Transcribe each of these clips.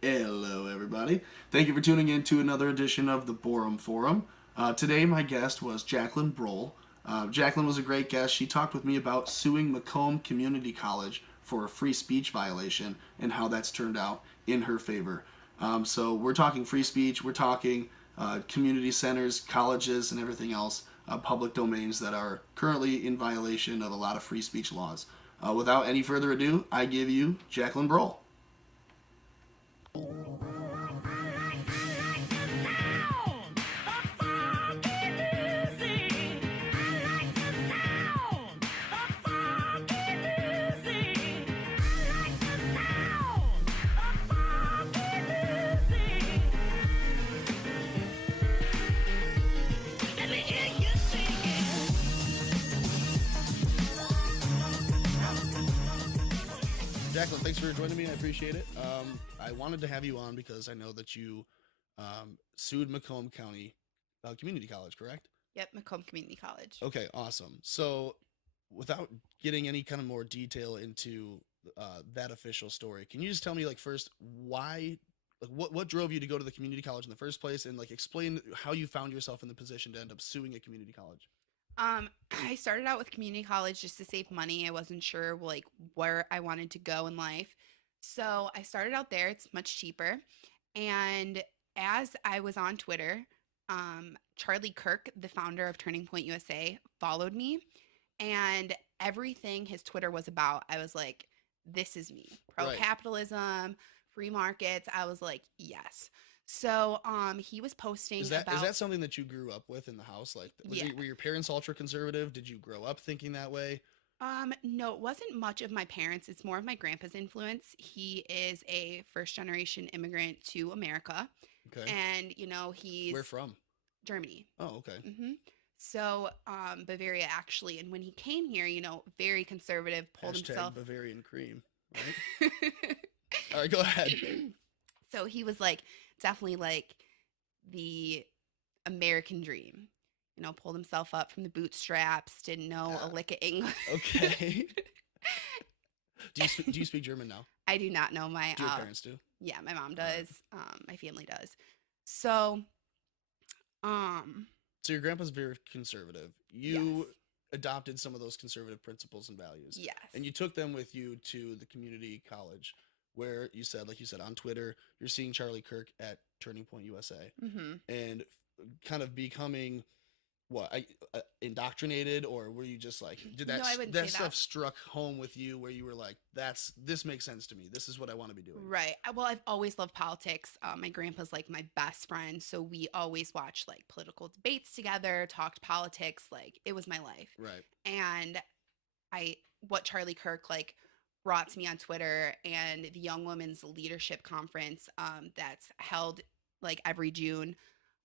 Hello, everybody. Thank you for tuning in to another edition of the Borum Forum. Today, my guest was Jaclyn Brohl. Jaclyn was a great guest. She talked with me about suing Macomb Community College for a free speech violation and how that's turned out in her favor. So, we're talking free speech, we're talking community centers, colleges, and everything else, public domains that are currently in violation of a lot of free speech laws. Without any further ado, I give you Jaclyn Brohl. Jaclyn, thanks for joining me. I appreciate it. I wanted to have you on because I know that you sued Macomb County Community College, correct? Yep, Macomb Community College. Okay, awesome. So, without getting any kind of more detail into that official story, can you just tell me, like, first, why, like, what drove you to go to the community college in the first place, and like, explain how you found yourself in the position to end up suing a community college? I started out with community college just to save money. I wasn't sure like where I wanted to go in life. So I started out there. It's much cheaper. And as I was on Twitter, Charlie Kirk, the founder of Turning Point USA, followed me. And everything his Twitter was about, I was like, this is me. Pro Right. capitalism, free markets. I was like, yes. So he was posting Is about that something that you grew up with in the house? Like, yeah. were your parents ultra conservative? Did you grow up thinking that way? No, it wasn't much of my parents. It's more of my grandpa's influence. He is a first generation immigrant to America, Okay. and Where he's from? Germany. Oh, okay. So, Bavaria actually, and when he came here, very conservative, pulled Hashtag himself. Bavarian cream. Right. All right, go ahead. So he was like definitely like the American dream. Pulled himself up from the bootstraps, didn't know a lick of English. Okay. Do you speak German now? I do not know my Do your parents do? yeah, my mom All right. does. My family does. So, um, So your grandpa's very conservative. yes, You adopted some of those conservative principles and values, yes. and you took them with you to the community college, where you said, like you said on Twitter, you're seeing Charlie Kirk at Turning Point USA, Mm-hmm. and kind of becoming what indoctrinated, or were you just like, did No, I wouldn't that say stuff that. struck home with you where you were like, this makes sense to me, this is what I want to be doing? Right. Well, I've always loved politics. My grandpa's like my best friend, so we always watched like political debates together, talked politics. Like it was my life. Right. And what Charlie Kirk like brought to me on Twitter and the Young Women's Leadership Conference that's held like every June.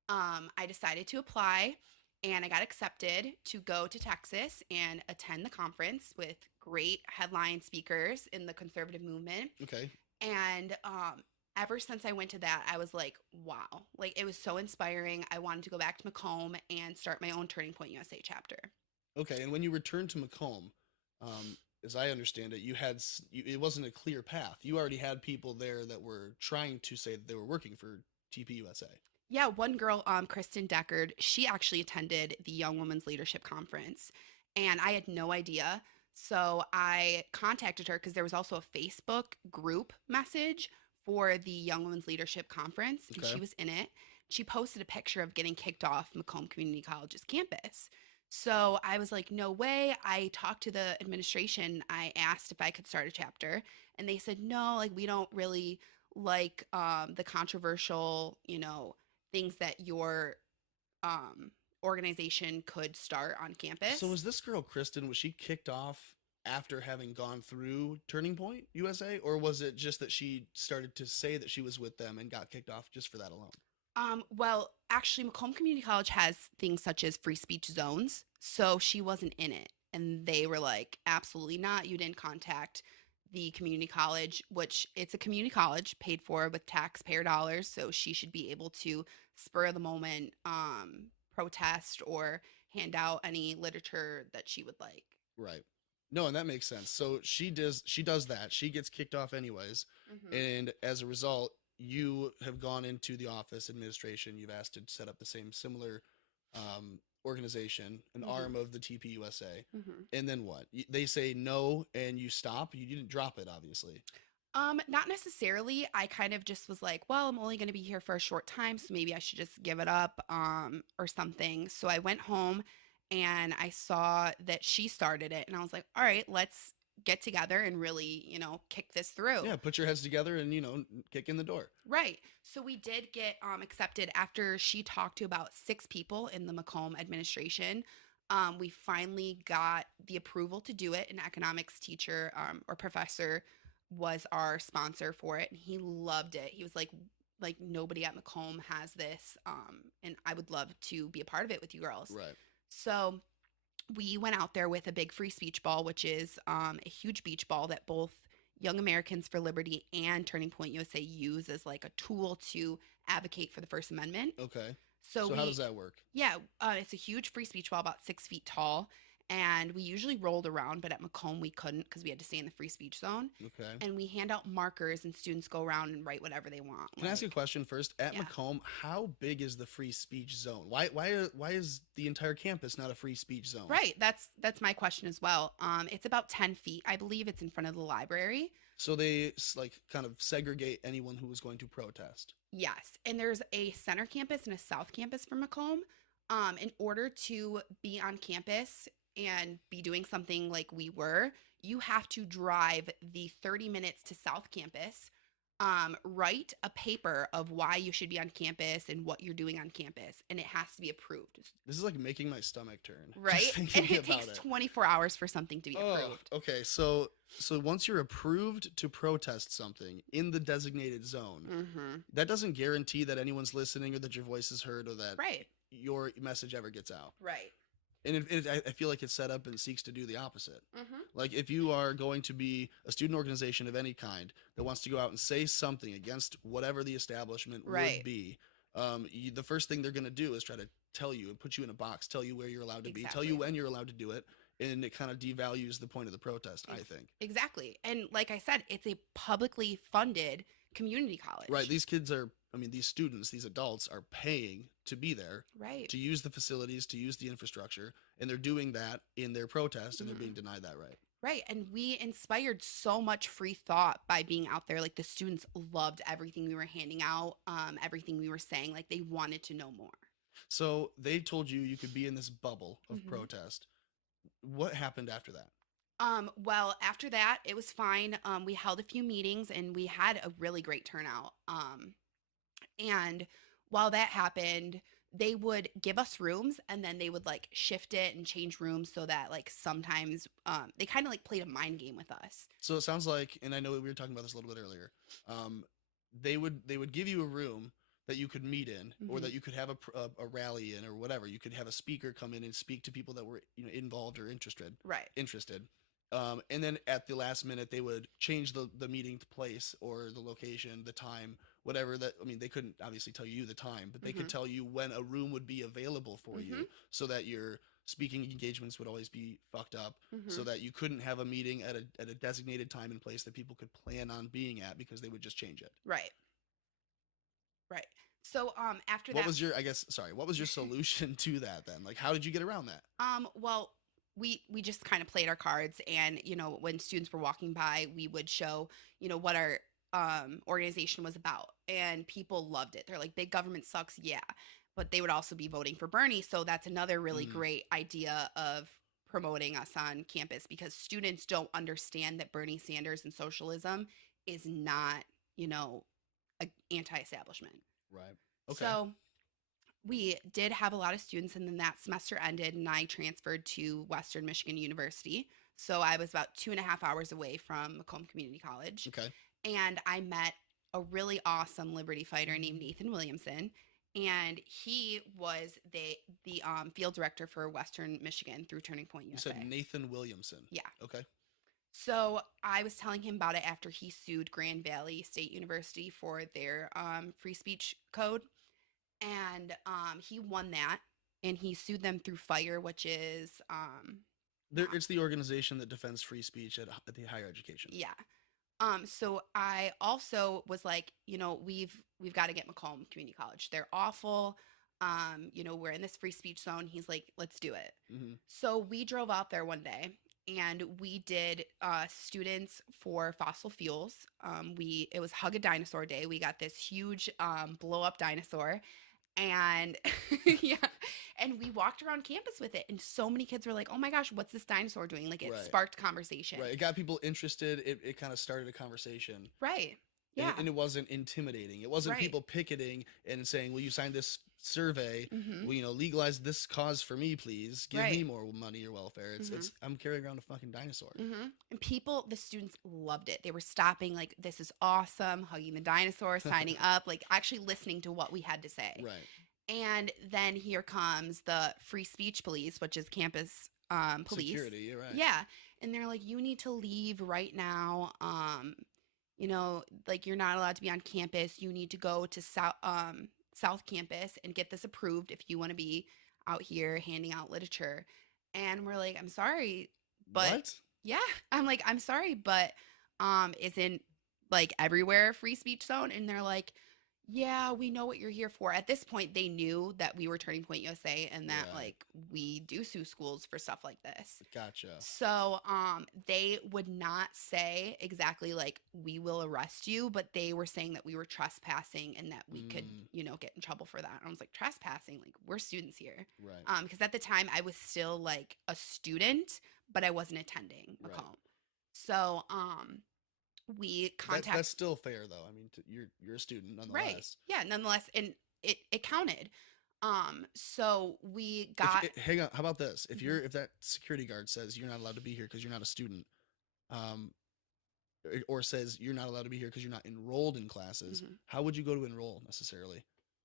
I decided to apply and I got accepted to go to Texas and attend the conference with great headline speakers in the conservative movement. Okay. And ever since I went to that, I was like, wow, like it was so inspiring. I wanted to go back to Macomb and start my own Turning Point USA chapter. Okay, and when you returned to Macomb, as I understand it, it wasn't a clear path. You already had people there that were trying to say that they were working for TPUSA. Yeah, one girl, Kristen Deckard, she actually attended the Young Women's Leadership Conference, and I had no idea. So I contacted her because there was also a Facebook group message for the Young Women's Leadership Conference, and Okay. she was in it. She posted a picture of getting kicked off Macomb Community College's campus. So I was like, no way. I talked to the administration. I asked if I could start a chapter, and they said, no, like, we don't really like the controversial, things that your um, organization could start on So campus. was this girl Kristen, was she kicked off after having gone through Turning Point USA, or was it just that she started to say that she was with them and got kicked off just for that alone? Well, actually, Macomb Community College has things such as free speech zones, so she wasn't in it. And they were like, absolutely not. You didn't contact the community college, which it's a community college paid for with taxpayer dollars. So she should be able to spur of the moment protest or hand out any literature that she would like. Right. No, and that makes sense. So she does that. She gets kicked off anyways, Hmm. and as a result, you have gone into the office administration. You've asked to set up the same similar organization, an Hmm. arm of the TPUSA, Hmm. and then what? They say no, and you stop. You didn't drop it, obviously. Not necessarily. I kind of just was like, well, I'm only going to be here for a short time, so maybe I should just give it up, or something. So I went home and I saw that she started it, and I was like, all right, let's get together and really, kick this through. Yeah, put your heads together and kick in the door. Right. So we did get accepted after she talked to about 6 people in the Macomb administration. We finally got the approval to do it. An economics teacher, or professor was our sponsor for it, and he loved it. He was like nobody at Macomb has this, and I would love to be a part of it with you girls. Right. So we went out there with a big free speech ball, which is a huge beach ball that both Young Americans for Liberty and Turning Point USA use as like a tool to advocate for the First Amendment. Okay. So So how does we, that work? yeah, it's a huge free speech ball, about 6 feet tall. And we usually rolled around, but at Macomb we couldn't because we had to stay in the free speech zone. Okay. And we hand out markers, and students go around and write whatever they want. Can I ask you a Like, question first? At yeah. Macomb, how big is the free speech zone? Why is the entire campus not a free speech zone? Right. That's my question as well. It's about 10 feet. I believe it's in front of the library. So they like kind of segregate anyone who is going to protest. Yes, and there's a center campus and a south campus for Macomb. In order to be on campus and be doing something like we were, you have to drive the 30 minutes to South Campus, write a paper of why you should be on campus and what you're doing on campus, and it has to be approved. This is like making my stomach turn. Right? Just thinking And it about takes it. 24 hours for something to be Oh, approved. okay. So once you're approved to protest something in the designated zone, Mm-hmm. that doesn't guarantee that anyone's listening or that your voice is heard or that Right. your message ever gets out. Right. And I feel like it's set up and seeks to do the opposite. Mm-hmm. Like if you are going to be a student organization of any kind that wants to go out and say something against whatever the establishment Right. would be, the first thing they're going to do is try to tell you and put you in a box, tell you where you're allowed to be, tell you Exactly. when you're allowed to do it, and it kind of devalues the point of the protest, I Ex- think. Exactly. And like I said, it's a publicly funded community Right? college. These kids are, I mean, these students, these adults are paying to be there, Right. to use the facilities, to use the infrastructure, and they're doing that in their protest, and they're being Mhm. denied that right. Right. And we inspired so much free thought by being out there. Like the students loved everything we were handing out, everything we were saying. Like they wanted to know more. So they told you you could be in this bubble of Hmm. protest. What happened after that? Well, after that, it was fine. We held a few meetings and we had a really great turnout. And while that happened, they would give us rooms and then they would like shift it and change rooms so that like sometimes they kind of like played a mind game with us. So it sounds like, and I know we were talking about this a little bit earlier. Um, they would give you a room that you could meet in, or Hmm. that you could have a rally in, or whatever. You could have a speaker come in and speak to people that were involved or interested. Right. Interested. And then at the last minute, they would change the meeting place or the location, the time, whatever. That I mean, they couldn't obviously tell you the time, but they could Hmm. tell you when a room would be available for Hmm. you, so that your speaking engagements would always be fucked up, so Hmm. that you couldn't have a meeting at a designated time and place that people could plan on being at because they would just change it. Right. Right. So after What that, was your, I guess, sorry, what was your solution to that then? Like, how did you get around that? well, we just kind of played our cards, and when students were walking by, we would show what our organization was about, and people loved it. They're like, big government sucks, yeah, but they would also be voting for Bernie, so that's another really Mm, great idea of promoting us on campus because students don't understand that Bernie Sanders and socialism is not you know anti-establishment. right. Okay. So we did have a lot of students, and then that semester ended, and I transferred to Western Michigan University. So I was about 2.5 hours away from Macomb Community College, Okay. and I met a really awesome liberty fighter named Nathan Williamson, and he was the field director for Western Michigan through Turning Point You USA. said Nathan Williamson. Yeah. Okay. So I was telling him about it after he sued Grand Valley State University for their free speech code, and he won that, and he sued them through FIRE, which is It's the organization that defends free speech at the higher education. Yeah. So I also was like, we've got to get Macomb Community College. They're awful. We're in this free speech zone. He's like, let's do it. Hmm. So we drove out there one day and we did students for fossil fuels. It was Hug a Dinosaur Day. We got this huge blow up dinosaur and yeah, and we walked around campus with it and so many kids were like, oh my gosh, what's this dinosaur doing? Like it Right. sparked conversation. Right. It got people interested. It kind of started a conversation. Right. And Yeah. and it wasn't intimidating. It wasn't Right. people picketing and saying, "Will you sign this survey? Mm-hmm. Will, legalize this cause for me, please? Give Right. me more money or welfare." It's I'm carrying around a fucking dinosaur. Mm-hmm. And the students loved it. They were stopping like, this is awesome, hugging the dinosaur, signing up, like actually listening to what we had to say. Right. And then here comes the free speech police, which is campus police. Security, you're right. Yeah. And they're like, you need to leave right now. Like you're not allowed to be on campus. You need to go to South Campus and get this approved if you want to be out here handing out literature. And we're like, I'm sorry, but What? yeah, I'm like, I'm sorry, but isn't like everywhere a free speech zone? And they're like, yeah, we know what you're here for. At this point, they knew that we were Turning Point USA and that Yeah. like we do sue schools for stuff like this. Gotcha. So they would not say exactly like we will arrest you, but they were saying that we were trespassing and that we could, get in trouble for that. And I was like, trespassing? Like we're students here. Right. Because at the time I was still like a student, but I wasn't attending Macomb. Right. So we contacted. That's still fair though. I mean, you're a student nonetheless. Right. Yeah, nonetheless, and it counted. So we got. Hang on. How about this? If Mhm. if that security guard says you're not allowed to be here because you're not a student, or says you're not allowed to be here because you're not enrolled in classes, Mhm. how would you go to enroll necessarily?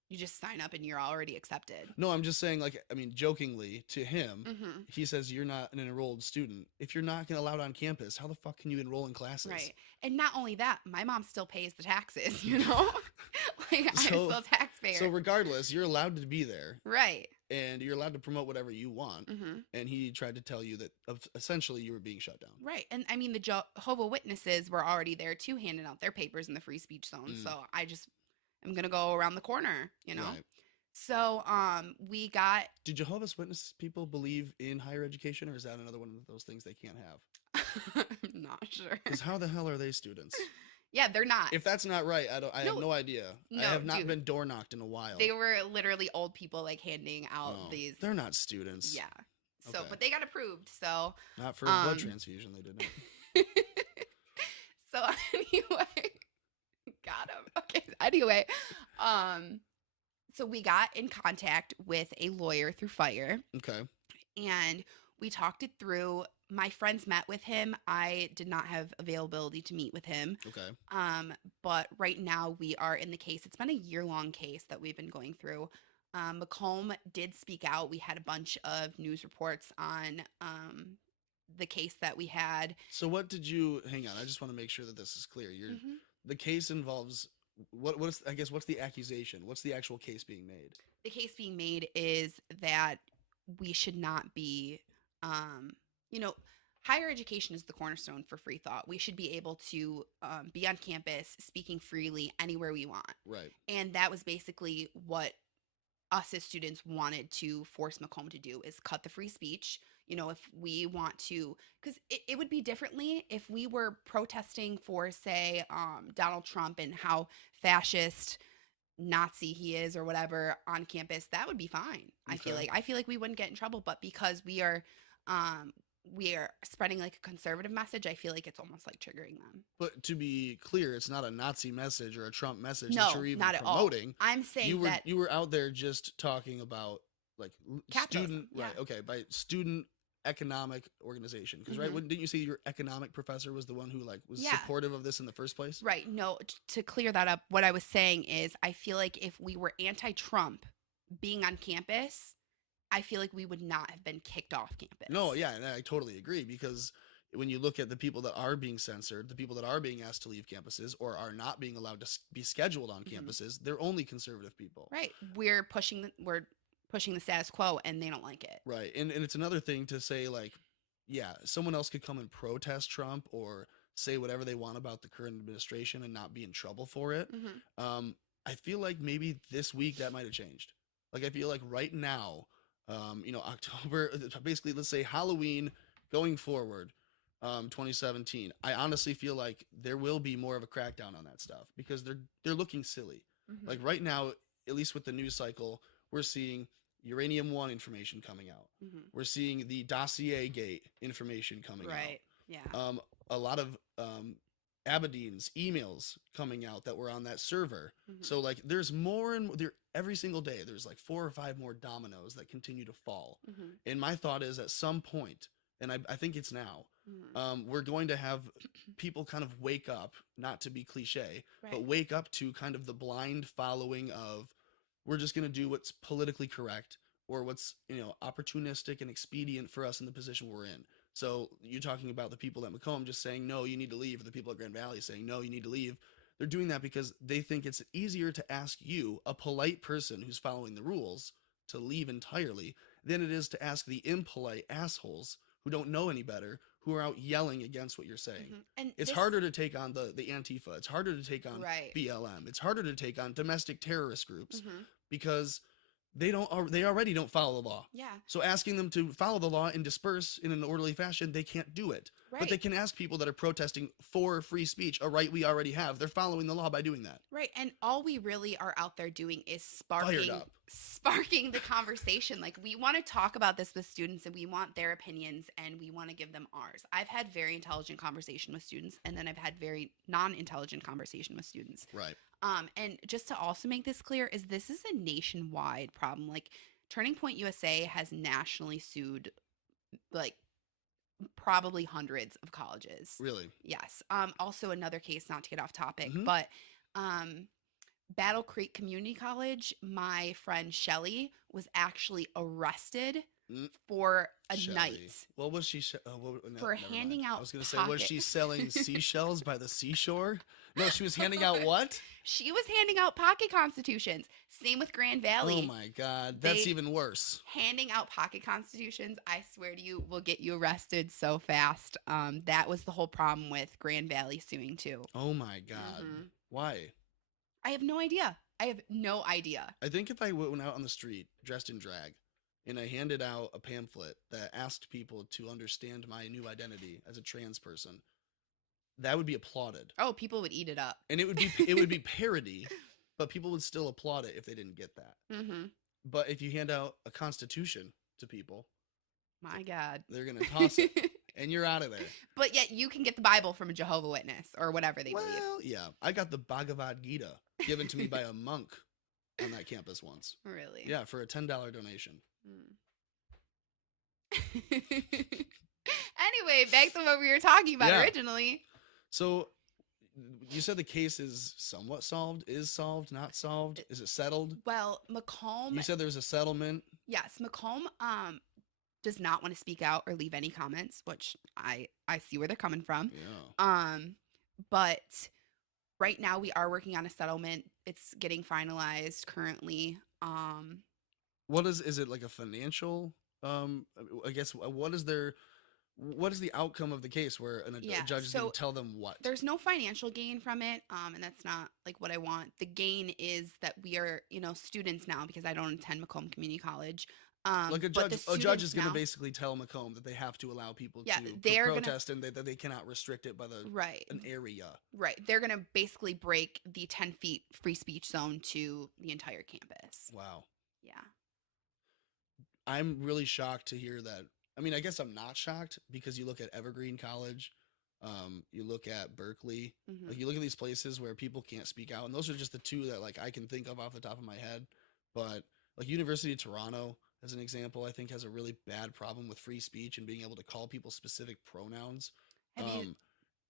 You just sign up and you're already accepted. No, I'm just saying, like, I mean, jokingly to him, Mm-hmm. he says you're not an enrolled student. If you're not allowed on campus, how the fuck can you enroll in classes? Right. And not only that, my mom still pays the taxes, like I'm still a taxpayer. So regardless, you're allowed to be there. Right. And you're allowed to promote whatever you want. Mm-hmm. And he tried to tell you that essentially you were being shut down. Right. And I mean, the Jehovah's Witnesses were already there too, handing out their papers in the free speech zone. So I'm going to go around the corner, Right. So we got. Do Jehovah's Witness people believe in higher education, or is that another one of those things they can't have? I'm not sure. Because how the hell are they students? Yeah, they're not. If that's not right, I have no idea. No, I have not dude. been door knocked in a while. They were literally old people like handing out these. They're not students. Yeah. So, Okay. but they got approved. So. Not for a blood transfusion, they didn't. So anyway, got him. Okay. Anyway, so we got in contact with a lawyer through Fire. Okay. And we talked it through. My friends met with him. I did not have availability to meet with him. Okay. But right now we are in the case. It's been a year-long case that we've been going through. Macomb did speak out. We had a bunch of news reports on the case that we had. So what did you hang on, I just want to make sure that this is clear. The case involves what's the accusation? What's the actual case being made? The case being made is that we should not be higher education is the cornerstone for free thought. We should be able to be on campus speaking freely anywhere we want. Right. And that was basically what us as students wanted to force Macomb to do, is cut the free speech. If we want to, because it would be differently if we were protesting for, say, Donald Trump and how fascist Nazi he is or whatever on campus. That would be fine. Okay. I feel like we wouldn't get in trouble, but because we are spreading like a conservative message, I feel like it's almost like triggering them. But to be clear, it's not a Nazi message or a Trump message No, that you're even not at all. promoting. I'm saying that you were out there just talking about like capitalism, student, right? Okay, by student economic organization, because right, didn't you say your economic professor was the one who like was supportive of this in the first place? Right. No, to clear that up, what I was saying is I feel like if we were anti-Trump being on campus, I feel like we would not have been kicked off campus. No, yeah, and I totally agree, because when you look at the people that are being censored, the people that are being asked to leave campuses or are not being allowed to be scheduled on campuses, they're only conservative people. Right. We're pushing the status quo and they don't like it. Right. And it's another thing to say, like, yeah, someone else could come and protest Trump or say whatever they want about the current administration and not be in trouble for it. Hmm. Um, I feel like maybe this week that might have changed. Like I feel like right now, October, basically, let's say Halloween going forward, 2017. I honestly feel like there will be more of a crackdown on that stuff because they're looking silly. Hmm. Like right now, at least with the news cycle, we're seeing Uranium One information coming out. Hmm. We're seeing the Dossier Gate information coming out. Right. Yeah. A lot of Aberdeen's emails coming out that were on that server. Hmm. So like, there's more and more, there every single day. There's like 4 or 5 more dominoes that continue to fall. Hmm. And my thought is, at some point, and I think it's now, Hmm. we're going to have people kind of wake up, not to be cliche, Right. but wake up to kind of the blind following of, we're just going to do what's politically correct or what's opportunistic and expedient for us in the position we're in. So you're talking about the people at Macomb just saying no, you need to leave, or the people at Grand Valley saying no, you need to leave. They're doing that because they think it's easier to ask you, a polite person who's following the rules, to leave entirely than it is to ask the impolite assholes who don't know any better, who are out yelling against what you're saying. Hmm. And It's this, harder to take on the Antifa. It's harder to take on right. BLM. It's harder to take on domestic terrorist groups Hmm. because they already don't follow the law. Yeah. So asking them to follow the law and disperse in an orderly fashion, they can't do it. Right. But they can ask people that are protesting for free speech, a right we already have. They're following the law by doing that. Right. And all we really are out there doing is Fired up. sparking the conversation. Like, we want to talk about this with students and we want their opinions and we want to give them ours. I've had very intelligent conversation with students, and then I've had very non-intelligent conversation with students. Right. And just to also make this clear, is this is a nationwide problem. Like, Turning Point USA has nationally sued, like, probably hundreds of colleges. Really? Yes. Also another case, not to get off topic, Mhm. but Battle Creek Community College, my friend Shelly was actually arrested Mm, for a Shelley. night What was she? No, for never handing mind. out I was going to say, was she selling seashells by the seashore? No, she was handing out what? She was handing out pocket constitutions. Same with Grand Valley. Oh my God, that's They- even worse. Handing out pocket constitutions, I swear to you, will get you arrested so fast. That was the whole problem with Grand Valley suing too. Oh my God, Mhm. why? I have no idea. I have no idea. I think if I went out on the street dressed in drag and I handed out a pamphlet that asked people to understand my new identity as a trans person, that would be applauded. Oh, people would eat it up. And it would be parody, but people would still applaud it if they didn't get that. Mm-hmm. But if you hand out a constitution to people, My God. they're going to toss it and you're out of there. But yet you can get the Bible from a Jehovah Witness or whatever they believe. Well, yeah. I got the Bhagavad Gita given to me by a monk on that campus once. Really? Yeah, for a $10 donation. Anyway, back to what we were talking about Yeah. originally. So you said the case is somewhat solved, not solved? Is it settled? Well, Macomb, You said there's a settlement. yes, Macomb does not want to speak out or leave any comments, which I see where they're coming from. Yeah. But right now we are working on a settlement. It's getting finalized currently. What is it, like a financial I guess what is the outcome of the case where a Yeah, judge is going so to tell them what? there's no financial gain from it, and that's not like what I want. The gain is that we are, students now, because I don't attend Macomb Community College. Like but the a judge is students going to now- basically tell Macomb that they have to allow people Yeah, to they're gonna- protest and that they cannot restrict it by right, an area. right. They're gonna basically break the 10 feet free speech zone to the entire campus. Wow. Yeah. I'm really shocked to hear that. I mean, I guess I'm not shocked because you look at Evergreen College, you look at Berkeley, Mhm. like you look at these places where people can't speak out, and those are just the two that like I can think of off the top of my head. But like University of Toronto, as an example, I think has a really bad problem with free speech and being able to call people specific pronouns. Have you-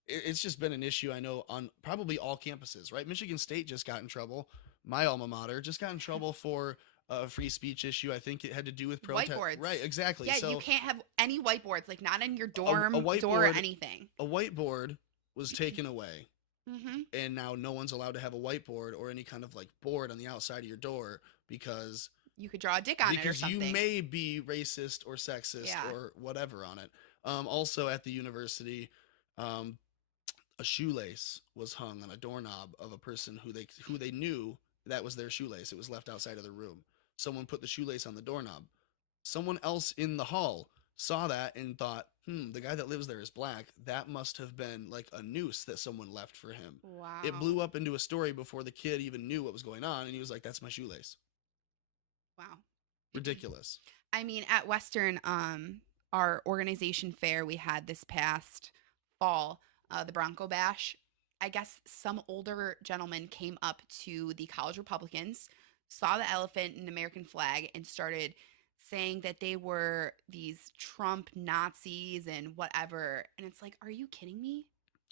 It's just been an issue I know on probably all campuses, right? Michigan State just got in trouble. My alma mater just got in trouble for a free speech issue. I think it had to do with protest. Whiteboards. Right, exactly. Yeah, So you can't have any whiteboards, like not in your dorm door or whiteboard- anything. a whiteboard was taken away, Mm-hmm. and now no one's allowed to have a whiteboard or any kind of like board on the outside of your door because You could draw a dick on it or you something. may be racist or sexist Yeah. or whatever on it. Also at the university, um, a shoelace was hung on a doorknob of a person who they knew that was their shoelace. It was left outside of the room. Someone put the shoelace on the doorknob. Someone else in the hall saw that and thought, the guy that lives there is black. That must have been like a noose that someone left for him. It blew Wow. up into a story before the kid even knew what was going on, and he was like, that's my shoelace. Wow. Ridiculous. I mean, at Western, our organization fair we had this past fall, the Bronco Bash. I guess some older gentleman came up to the college Republicans, saw the elephant and American flag, and started saying that they were these Trump Nazis and whatever. And it's like, are you kidding me?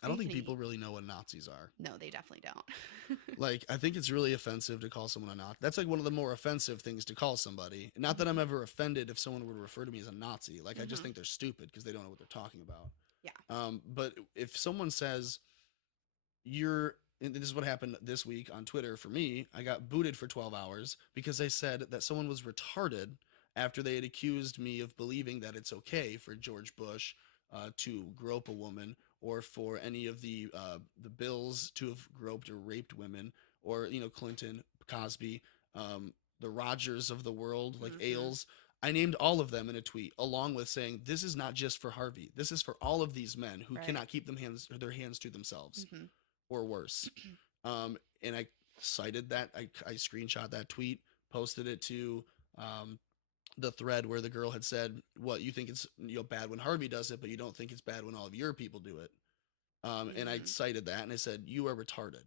I Are don't you think kidding people me? really know what Nazis are. No, they definitely don't. Like, I think it's really offensive to call someone a Nazi. That's like one of the more offensive things to call somebody. Not that I'm Mhm. ever offended if someone would refer to me as a Nazi. Like, I just Mhm. think they're stupid because they don't know what they're talking about. Yeah. But if someone says you're, and this is what happened this week on Twitter for me, I got booted for 12 hours because they said that someone was retarded after they had accused me of believing that it's okay for George Bush to grope a woman, or for any of the Bills to have groped or raped women, or Clinton, Cosby, the Rogers of the world, like Mhm. Ailes. I named all of them in a tweet, along with saying this is not just for Harvey. This is for all of these men who Right. cannot keep their hands to themselves, Mhm. or worse. And I cited that. I screenshot that tweet, posted it to the thread where the girl had said, "What, you think it's bad when Harvey does it, but you don't think it's bad when all of your people do it?" And I Mhm. cited that and I said, "You are retarded."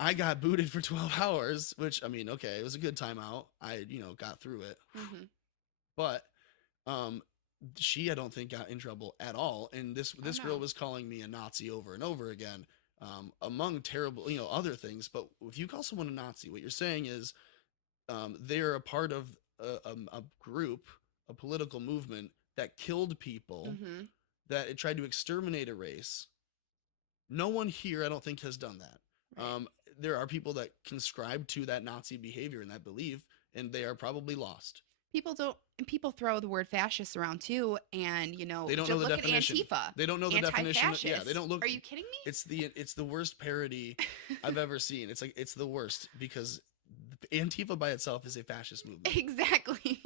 I got booted for 12 hours, which, I mean, okay, it was a good timeout. I got through it, Mhm. but um, she, I don't think, got in trouble at all. And this Oh this girl no. was calling me a Nazi over and over again, among terrible other things. But if you call someone a Nazi, what you're saying is they're a part of a group, a political movement that killed people, Mhm. that it tried to exterminate a race. No one here, I don't think, has done that. Right. There are people that conscribe to that Nazi behavior and that belief, and they are probably lost. People don't, and people throw the word fascist around too, and They don't know just the look at definition. Antifa, They don't know the definition. Yeah, they anti-fascist. don't look. Are you kidding It's the worst parody me? I've ever seen. It's like it's the worst because Antifa by itself is a fascist movement. Exactly.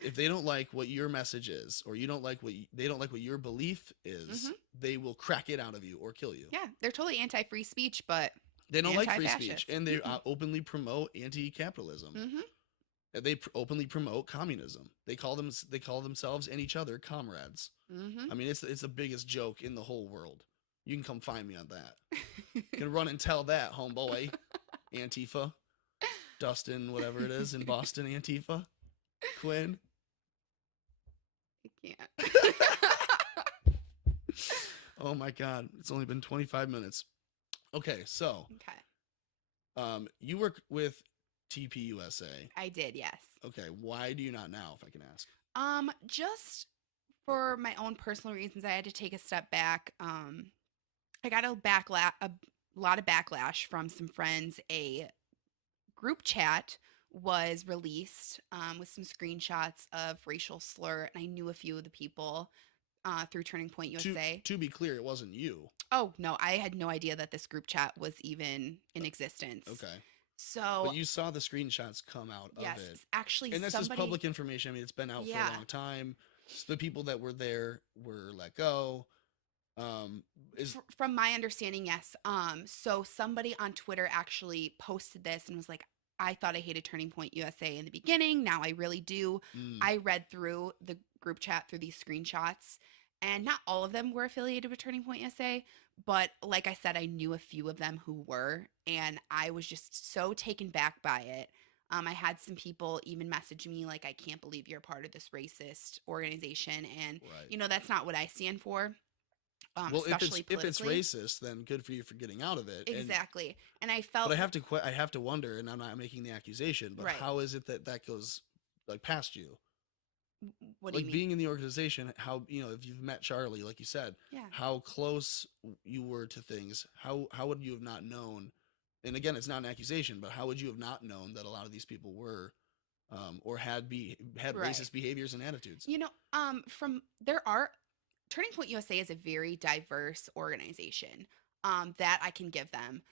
If they don't like what your message is, or you don't like they don't like what your belief Mhm. is, they will crack it out of you or kill you. Yeah, they're totally anti-free speech, but They don't like free speech, anti-fascist. and they Mhm. openly promote anti-capitalism. Mhm. They openly promote communism. They call themselves and each other comrades. Mhm. I mean, it's the biggest joke in the whole world. You can come find me on that. You can run and tell that, homeboy. Antifa, Dustin, whatever it is in Boston, Antifa, Quinn. I can't. Oh my God, it's only been 25 minutes. Okay, so Okay. you work with TPUSA. I did, yes. Okay, why do you not now, if I can ask? Just for my own personal reasons, I had to take a step back. I got a lot of backlash from some friends. A group chat was released with some screenshots of racial slur, and I knew a few of the people through Turning Point To USA. to be clear, it wasn't you. Oh no, I had no idea that this group chat was even in existence. Okay, but So you saw the screenshots come out of yes, it, actually, and that's just somebody, public information. I mean, it's been out for a yeah, long time. So the people that were there were let go. Is from my understanding, yes. So somebody on Twitter actually posted this and was like, I thought I hated Turning Point USA in the beginning. Now I really do. mm, I read through the group chat through these screenshots, and not all of them were affiliated with Turning Point USA. But like I said, I knew a few of them who were, and I was just so taken back by it. I had some people even message me like, I can't believe you're part of this racist organization. And, right. that's not what I stand for, Well, if it's especially if it's politically. racist, then good for you for getting out of it. And Exactly. And I but felt I have to wonder, and I'm not making the accusation, but right. how is it that that goes like past you? What do you Like mean? being in the organization, how if you've met Charlie, like you said, Yeah. how close you were to things, how would you have not known? And again, it's not an accusation, but how would you have not known that a lot of these people were? or had Right. racist behaviors and attitudes. You know, from there are Turning Point USA is a very diverse organization. That I can give them.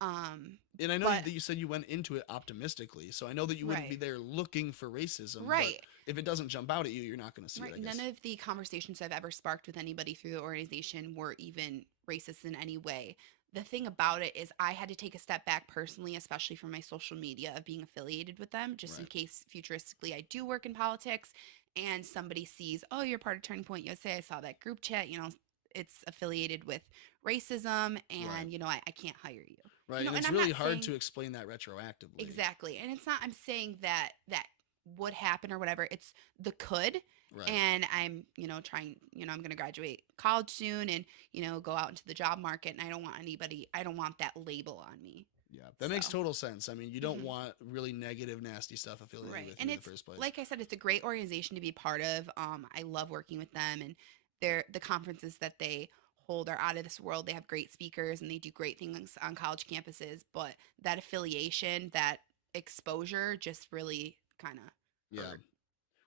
Um, And I know but that you said you went into it optimistically, so I know that you wouldn't be right, there looking for racism, but right. if it doesn't jump out at you, you're not going to see it, Right. I None guess. of the conversations I've ever sparked with anybody through the organization were even racist in any way. The thing about it is, I had to take a step back personally, especially from my social media of being affiliated with them, just in Right. case futuristically I do work in politics and somebody sees, oh, you're part of Turning Point USA. I saw that group chat, it's affiliated with racism Right. and, I can't hire you. Right. And And it's I'm really not hard saying to explain that retroactively. exactly. And it's not I'm saying that would happen or whatever. It's the could. Right. And I'm, trying, I'm going to graduate college soon and, go out into the job market, and I don't want that label on me. Yeah, that So, makes total sense. I mean, you don't mhm. want really negative, nasty stuff affiliated Right. with you And in the it's first place. like I said, it's a great organization to be part of. I love working with them, and the conferences that they hold are out of this world. They have great speakers and they do great things on college campuses, but that affiliation, that exposure just really kind of Yeah. hurt.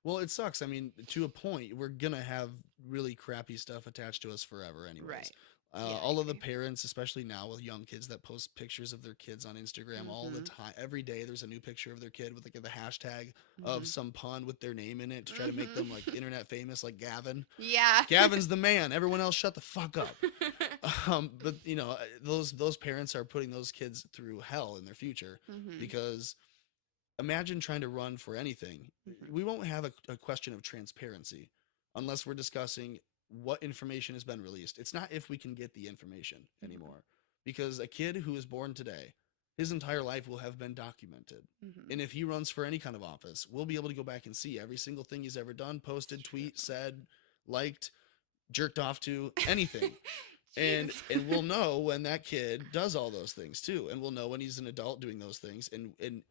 Well, it sucks. I mean, to a point, we're gonna have really crappy stuff attached to us forever, anyways. Right. Yeah, I All of the agree. parents, especially now with young kids that post pictures of their kids on Instagram all the Mhm. time, every day there's a new picture of their kid with like the hashtag of Mhm. some pun with their name in it to try to make them Mhm. like internet famous, like Gavin. Yeah. Gavin's the man. Everyone else, shut the fuck up. But those parents are putting those kids through hell in their future Mhm. because imagine trying to run for anything. Mhm. We won't have a question of transparency unless we're discussing what information has been released. It's not if we can get the information Mhm. anymore, because a kid who is born today, his entire life will have been documented. Mhm. And if he runs for any kind of office, we'll be able to go back and see every single thing he's ever done, It's posted, true. tweet, said, liked, jerked off to, anything. and Jeez. and we'll know when that kid does all those things too, and we'll know when he's an adult doing those things, and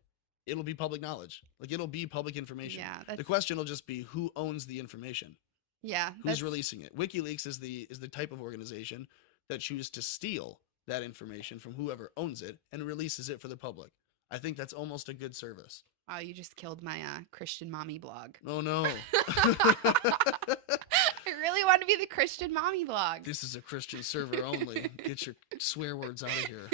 it'll be public knowledge, like it'll be public information. Yeah, The that's question will just be who owns the information, yeah, who's that's releasing it. WikiLeaks is the type of organization that chooses to steal that information from whoever owns it and releases it for the public. I think that's almost a good service. wow, you just killed my Christian mommy blog. Oh no. I really want to be the Christian mommy blog. This is a Christian server only. Get your swear words out of here.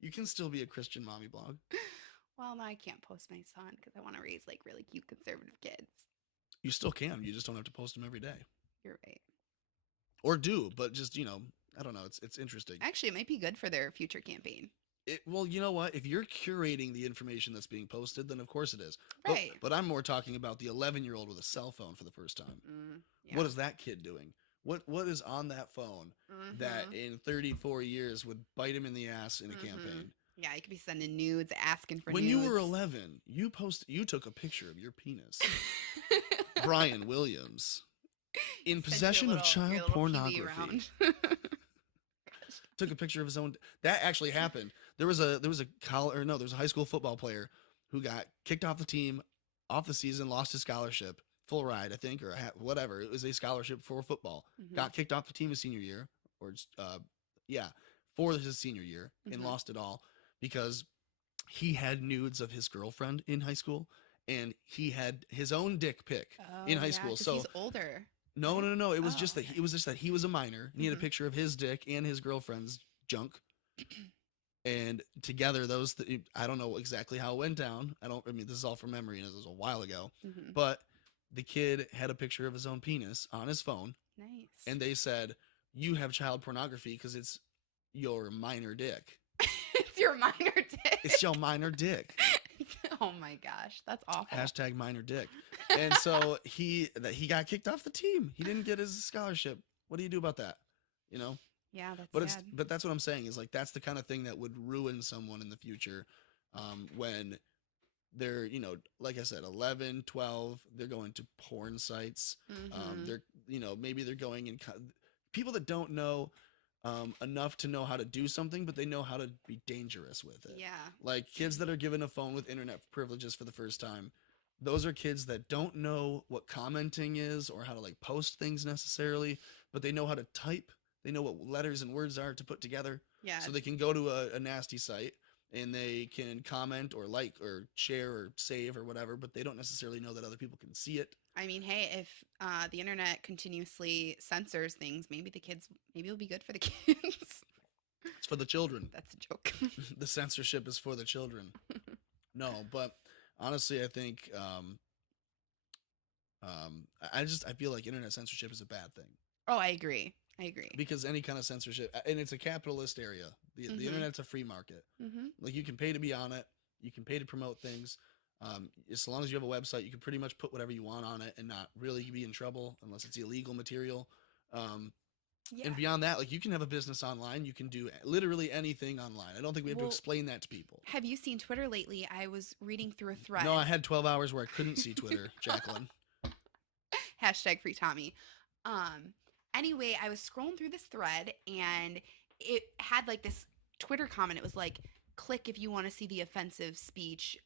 You can still be a Christian mommy blog. Well, no, I can't post my son because I want to raise like really cute conservative kids. You still can. You just don't have to post them every day. You're right. Or do, but just, I don't know. It's interesting. Actually, it might be good for their future campaign. Well, you know what? If you're curating the information that's being posted, then of course it is. Right. But I'm more talking about the 11-year-old with a cell phone for the first time. Yeah. What is that kid doing? What is on that phone that in 34 years would bite him in the ass in a campaign? Yeah, you could be sending nudes, asking for When nudes. you were 11, you took a picture of your penis. Brian Williams, in possession of child pornography. Took a picture of his own. That actually happened. There was a high school football player who got kicked off the team, off the season, lost his scholarship, full ride, I think, or whatever. It was a scholarship for football. Got kicked off the team his senior year, or for his senior year, and lost it all because he had nudes of his girlfriend in high school, and he had his own dick pic in high school. So he's older. No. It was Oh, just that okay. he was a minor, and he had a picture of his dick and his girlfriend's junk, and together I don't know exactly how it went down. I mean, this is all from memory, and this was a while ago. But the kid had a picture of his own penis on his phone, Nice. and they said, "You have child pornography because it's your minor dick. It's your minor dick. It's your minor dick." Oh my gosh, that's awful. Hashtag minor dick. And so he got kicked off the team. He didn't get his scholarship. What do you do about that? Yeah, that's But sad. but that's what I'm saying is like that's the kind of thing that would ruin someone in the future, when they're like I said 11, 12, they're going to porn sites. They're maybe they're going in people that don't know enough to know how to do something, but they know how to be dangerous with it. Yeah. Like kids that are given a phone with internet privileges for the first time. Those are kids that don't know what commenting is or how to like post things necessarily, but they know how to type. They know what letters and words are to put together. Yeah. So they can go to a nasty site and they can comment or like or share or save or whatever, but they don't necessarily know that other people can see it. I mean, hey, if the internet continuously censors things, maybe it'll be good for the kids. It's for the children. That's a joke. The censorship is for the children. No, but honestly, I think I feel like internet censorship is a bad thing. Oh, I agree. I agree. Because any kind of censorship, and it's a capitalist area. The internet's a free market. Like, you can pay to be on it. You can pay to promote things. As long as you have a website, you can pretty much put whatever you want on it and not really be in trouble unless it's illegal material. Yeah. And beyond that, like, you can have a business online. You can do literally anything online. I don't think we have to explain that to people. Have you seen Twitter lately? I was reading through a thread. No, I had 12 hours where I couldn't see Twitter, Jaclyn. Hashtag free Tommy. Anyway, I was scrolling through this thread and it had like this Twitter comment. It was like, click if you want to see the offensive speech,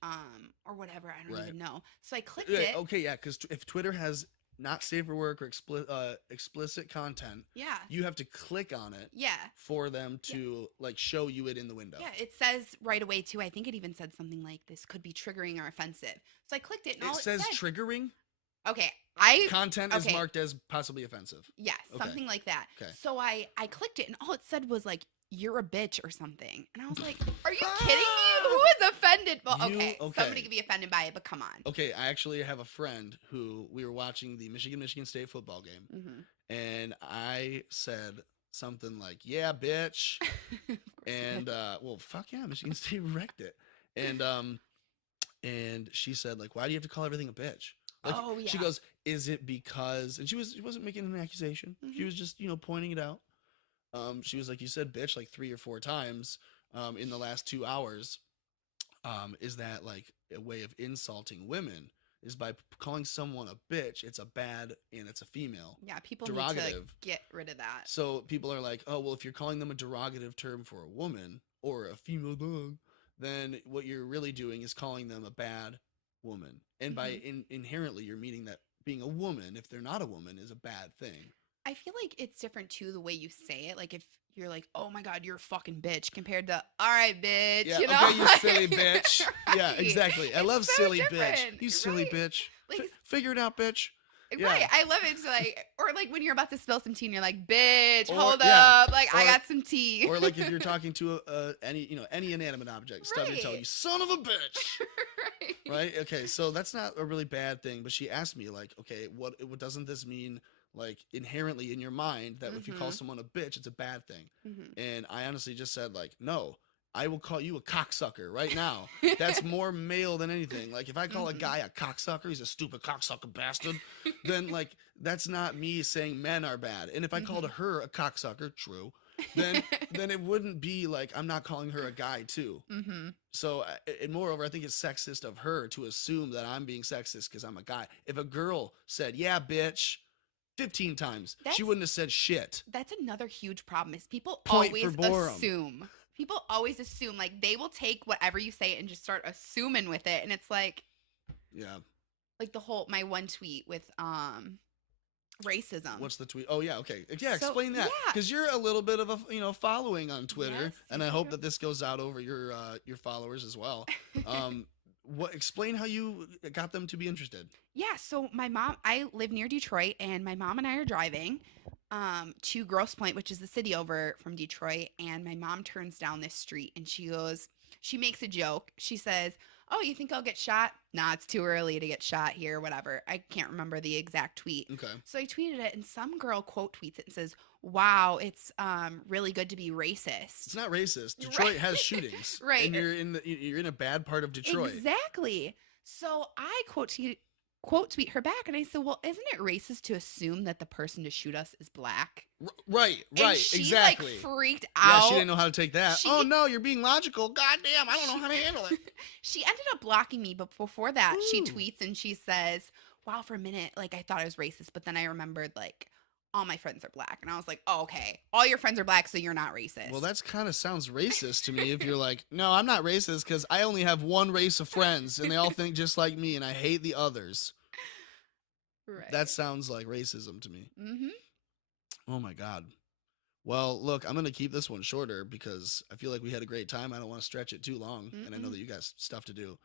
or whatever. I don't even know. So I clicked it. Okay, yeah, because if Twitter has not safe for work or explicit content, you have to click on it for them to like show you it in the window. Yeah, it says right away too. I think it even said something like, this could be triggering or offensive. So I clicked it and all it says said, triggering? Okay, content is marked as possibly offensive. Yes, something like that. Okay. So I clicked it and all it said was like, you're a bitch or something. And I was like, are you kidding me? Who is offended? Well, okay, somebody could be offended by it, but come on. Okay, I actually have a friend who we were watching the Michigan State football game, and I said something like, yeah, bitch. And well, fuck yeah, Michigan State wrecked it. And she said, like, why do you have to call everything a bitch? Like, she goes, is it because, and she wasn't making an accusation. She was just, pointing it out. She was like, you said bitch like 3 or 4 times in the last 2 hours. Is that like a way of insulting women? Is by calling someone a bitch, it's a bad, and it's a female. Yeah, people derogative. Need to get rid of that. So people are like, oh, well, if you're calling them a derogative term for a woman or a female dog, then what you're really doing is calling them a bad woman. And by inherently, you're meaning that being a woman, if they're not a woman, is a bad thing. I feel like it's different too the way you say it. Like if you're like, oh my god, you're a fucking bitch, compared to, all right, bitch. Yeah, you know? Okay, you silly bitch. Right. Yeah, exactly. I love so silly different, bitch. You silly bitch. Like, figure it out, bitch. Right. I love it. Like, or like when you're about to spill some tea and you're like, bitch, hold yeah. up. Like, I got some tea. Or like if you're talking to any inanimate object, stub your toe, you son of a bitch. Right? Okay, so that's not a really bad thing, but she asked me, like, okay, what doesn't this mean, like, inherently in your mind that if you call someone a bitch, it's a bad thing? And I honestly just said, like, no, I will call you a cocksucker right now. That's more male than anything. Like, if I call a guy a cocksucker, he's a stupid cocksucker bastard, then, like, that's not me saying men are bad. And if I called her a cocksucker, true, then it wouldn't be like I'm not calling her a guy too. So, and moreover, I think it's sexist of her to assume that I'm being sexist because I'm a guy. If a girl said, yeah, bitch, 15 times, she wouldn't have said shit. That's another huge problem is people Point always assume. People always assume, like, they will take whatever you say and just start assuming with it. And it's like, like my one tweet with racism. What's the tweet? Oh yeah, okay. Yeah, explain that. Because you're a little bit of a following on Twitter, and I hope that this goes out over your followers as well. Explain how you got them to be interested. Yeah, so I live near Detroit, and my mom and I are driving to Grosse Pointe, which is the city over from Detroit, and my mom turns down this street and she makes a joke. She says, oh, you think I'll get shot? Nah, it's too early to get shot here, whatever. I can't remember the exact tweet. Okay. So I tweeted it, and some girl quote tweets it and says, wow, it's really good to be quote It's not racist. Detroit has shootings. Right. And you're in a bad part of Detroit. Exactly. So I quote tweet her back, and I said, well, isn't it racist to assume that the person to shoot us is black? Right, and she exactly. Like freaked out. Yeah, she didn't know how to take that. Oh no, you're being logical. God damn, I don't know how to handle it. She ended up blocking me, but before that, she tweets and she says, wow, for a minute, like, I thought I was racist, but then I remembered, like, all my friends are black. And I was like, oh, okay, all your friends are black, so you're not racist. Well, that's kind of sounds racist to me if you're like, no, I'm not racist because I only have one race of friends and they all think just like me and I hate the others. Right. That sounds like racism to me. Oh my God. Well, look, I'm going to keep this one shorter because I feel like we had a great time. I don't want to stretch it too long, and I know Mm-mm. that you guys stuff to do.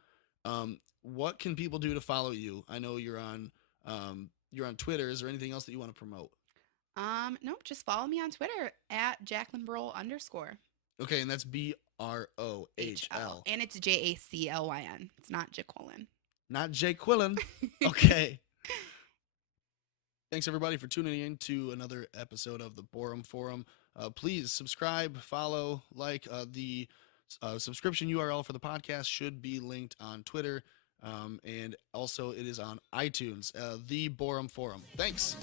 What can people do to follow you? I know you're on Twitter. Is there anything else that you want to promote? Nope, just follow me on Twitter at Jaclyn Brohl _ Okay, and that's Brohl, HL. And it's Jaclyn. It's not Jaclyn. not Jake Quillen. Okay. Thanks everybody for tuning in to another episode of the Borum Forum. Please subscribe, follow, like. The subscription URL for the podcast should be linked on Twitter, and also it is on iTunes. The Borum Forum. Thanks.